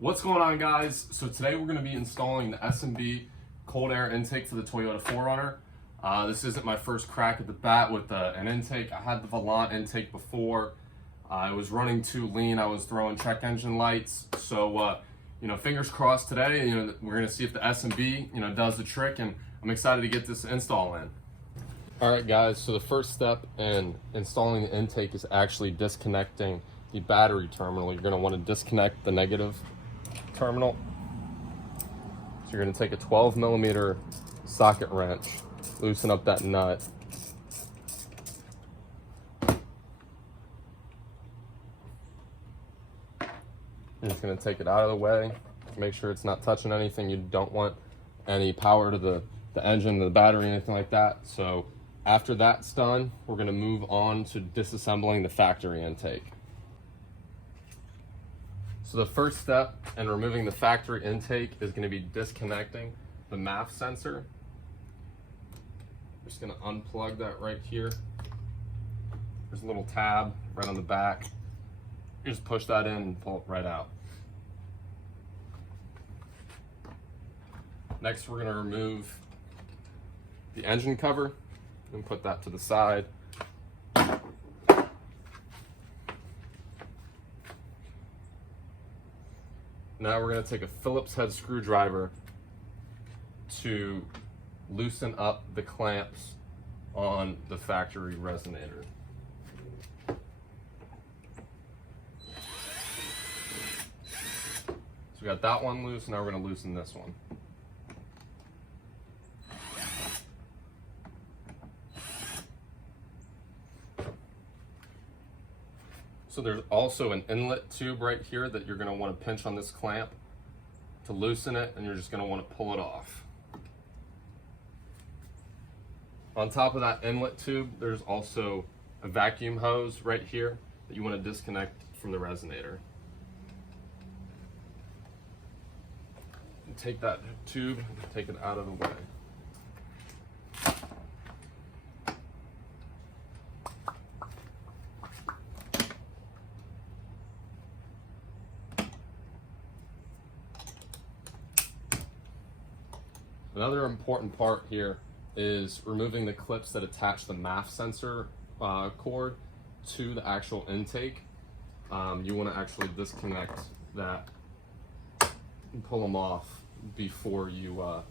What's going on, guys? So today we're going to be installing the S&B Cold Air Intake for the Toyota 4Runner. This isn't my first crack at the bat with an intake. I had the Volant intake before. It was running too lean. I was throwing check engine lights. So, fingers crossed today. We're going to see if the S&B, does the trick, and I'm excited to get this install in. All right, guys. So the first step in installing the intake is actually disconnecting the battery terminal. You're going to want to disconnect the negative terminal. So you're going to take a 12mm socket wrench, loosen up that nut, you're just going to take it out of the way, make sure it's not touching anything. You don't want any power to the engine, the battery, anything like that. So after that's done, we're going to move on to disassembling the factory intake. So the first step in removing the factory intake is going to be disconnecting the MAF sensor. I'm just going to unplug that right here. There's a little tab right on the back. You just push that in and pull it right out. Next, we're going to remove the engine cover and put that to the side. Now we're going to take a Phillips head screwdriver to loosen up the clamps on the factory resonator. So we got that one loose, now we're going to loosen this one. So there's also an inlet tube right here that you're going to want to pinch on this clamp to loosen it, and you're just going to want to pull it off. On top of that inlet tube, there's also a vacuum hose right here that you want to disconnect from the resonator. And take that tube and take it out of the way. Another important part here is removing the clips that attach the MAF sensor cord to the actual intake. You want to actually disconnect that and pull them off before you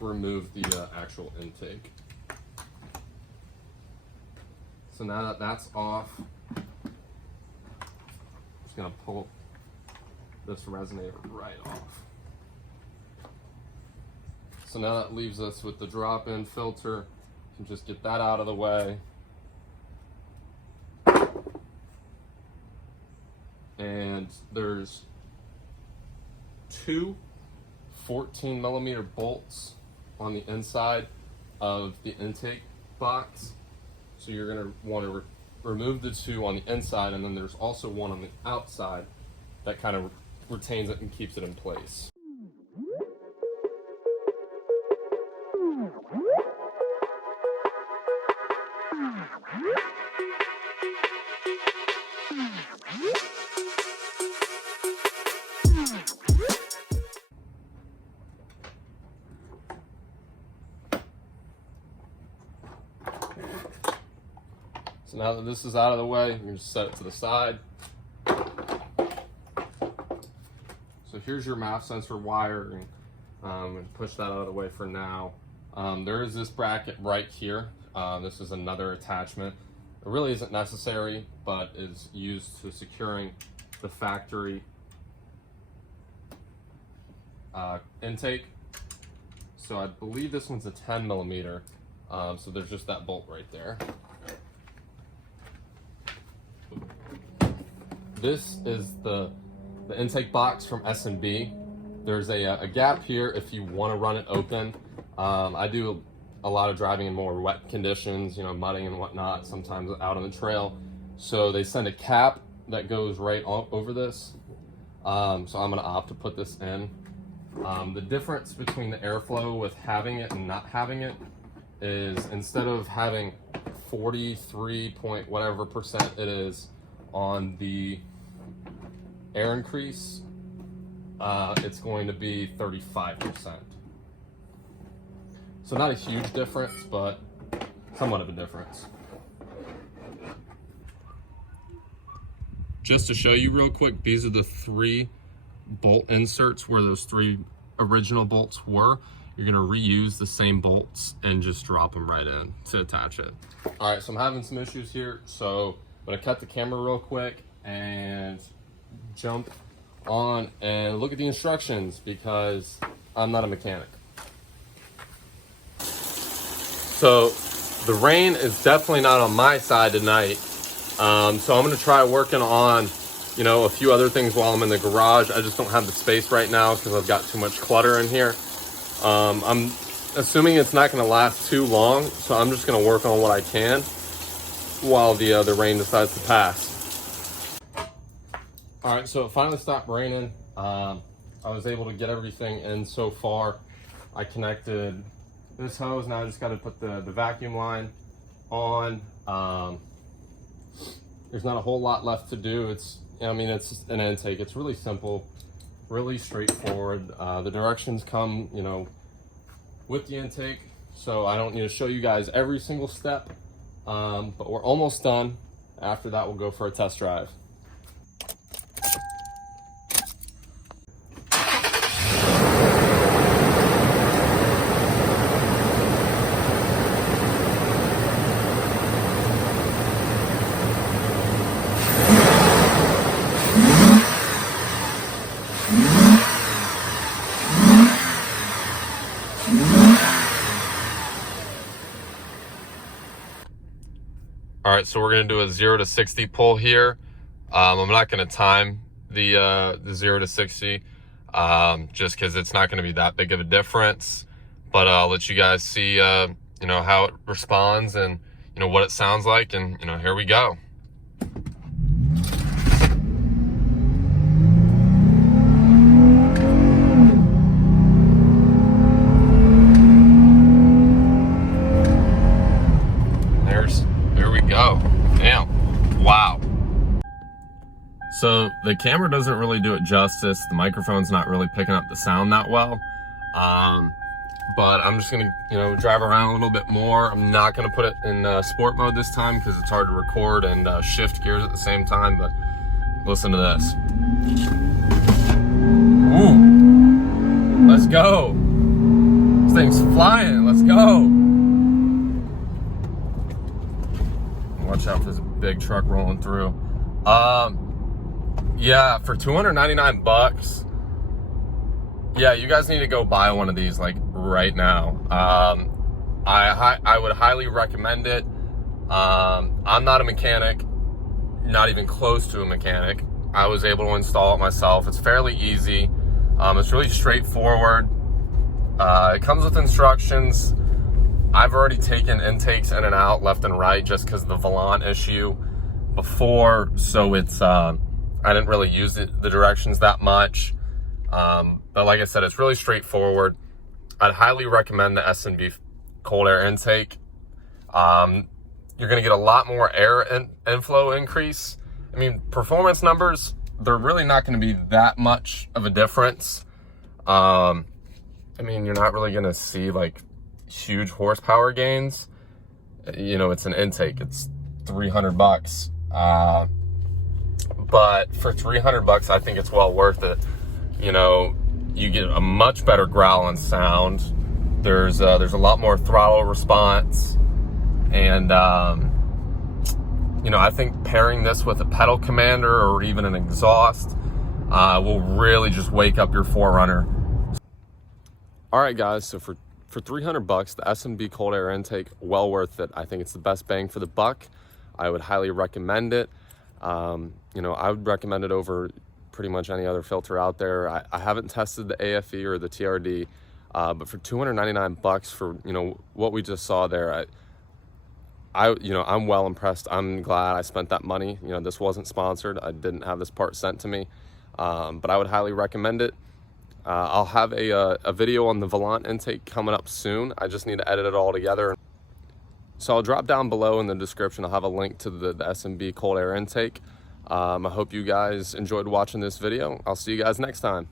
remove the actual intake. So now that that's off, I'm just going to pull this resonator right off. So now that leaves us with the drop-in filter. You can just get that out of the way. And there's two 14mm bolts on the inside of the intake box. So you're going to want to remove the two on the inside, and then there's also one on the outside that kind of retains it and keeps it in place. So now that this is out of the way, you can just set it to the side. So here's your MAF sensor wiring, and push that out of the way for now. There is this bracket right here. This is another attachment. It really isn't necessary, but is used to securing the factory intake. So I believe this one's a 10mm. So there's just that bolt right there. This is the intake box from S&B. There's a gap here if you want to run it open. I do a lot of driving in more wet conditions, mudding and whatnot, sometimes out on the trail. So they send a cap that goes right over this. So I'm going to opt to put this in. The difference between the airflow with having it and not having it is, instead of having 43 point whatever % it is on the air increase, it's going to be 35%. So not a huge difference, but somewhat of a difference. Just to show you real quick, these are the 3 bolt inserts where those 3 original bolts were. You're gonna reuse the same bolts and just drop them right in to attach it. All right, so I'm having some issues here. So I'm gonna cut the camera real quick and jump on and look at the instructions because I'm not a mechanic. So the rain is definitely not on my side tonight. So I'm gonna try working on, you know, a few other things while I'm in the garage. I just don't have the space right now because I've got too much clutter in here. I'm assuming it's not gonna last too long, so I'm just gonna work on what I can while the rain decides to pass. All right, so it finally stopped raining. I was able to get everything in so far. I connected this hose. Now I just got to put the vacuum line on. There's not a whole lot left to do. It's an intake. It's really simple, really straightforward. The directions come, you know, with the intake, so I don't need to show you guys every single step, but we're almost done. After that, we'll go for a test drive. All right, so we're gonna do a 0 to 60 pull here. I'm not gonna time the 0 to 60, just because it's not gonna be that big of a difference. But I'll let you guys see, you know, how it responds and, you know, what it sounds like, and, you know, here we go. Wow. So the camera doesn't really do it justice. The microphone's not really picking up the sound that well. But I'm just gonna, you know, drive around a little bit more. I'm not gonna put it in sport mode this time because it's hard to record and shift gears at the same time, but listen to this. Ooh, let's go. This thing's flying, let's go. Watch out for this big truck rolling through. Yeah, for 299 bucks. Yeah, you guys need to go buy one of these like right now. I would highly recommend it. I'm not a mechanic, not even close to a mechanic. I was able to install it myself. It's fairly easy. It's really straightforward. It comes with instructions. I've already taken intakes in and out left and right just because of the volant issue before, so it's I didn't really use the directions that much. But like I said, it's really straightforward. I'd highly recommend the S&B Cold Air Intake. You're gonna get a lot more air inflow increase. I mean, performance numbers, they're really not gonna be that much of a difference. I mean, you're not really gonna see like huge horsepower gains. You know, it's an intake, it's 300 bucks. But for 300 bucks, I think it's well worth it. You know, you get a much better growl and sound. There's a lot more throttle response. And, you know, I think pairing this with a pedal commander or even an exhaust will really just wake up your 4Runner. All right, guys, so for 300 bucks, the S&B Cold Air Intake, well worth it. I think it's the best bang for the buck. I would highly recommend it. You know, I would recommend it over pretty much any other filter out there. I haven't tested the AFE or the TRD, but for 299 bucks for, you know, what we just saw there, you know, I'm well impressed. I'm glad I spent that money. You know, this wasn't sponsored. I didn't have this part sent to me, but I would highly recommend it. I'll have a video on the volant intake coming up soon. I just need to edit it all together. So I'll drop down below in the description. I'll have a link to the S&B Cold Air Intake. I hope you guys enjoyed watching this video. I'll see you guys next time.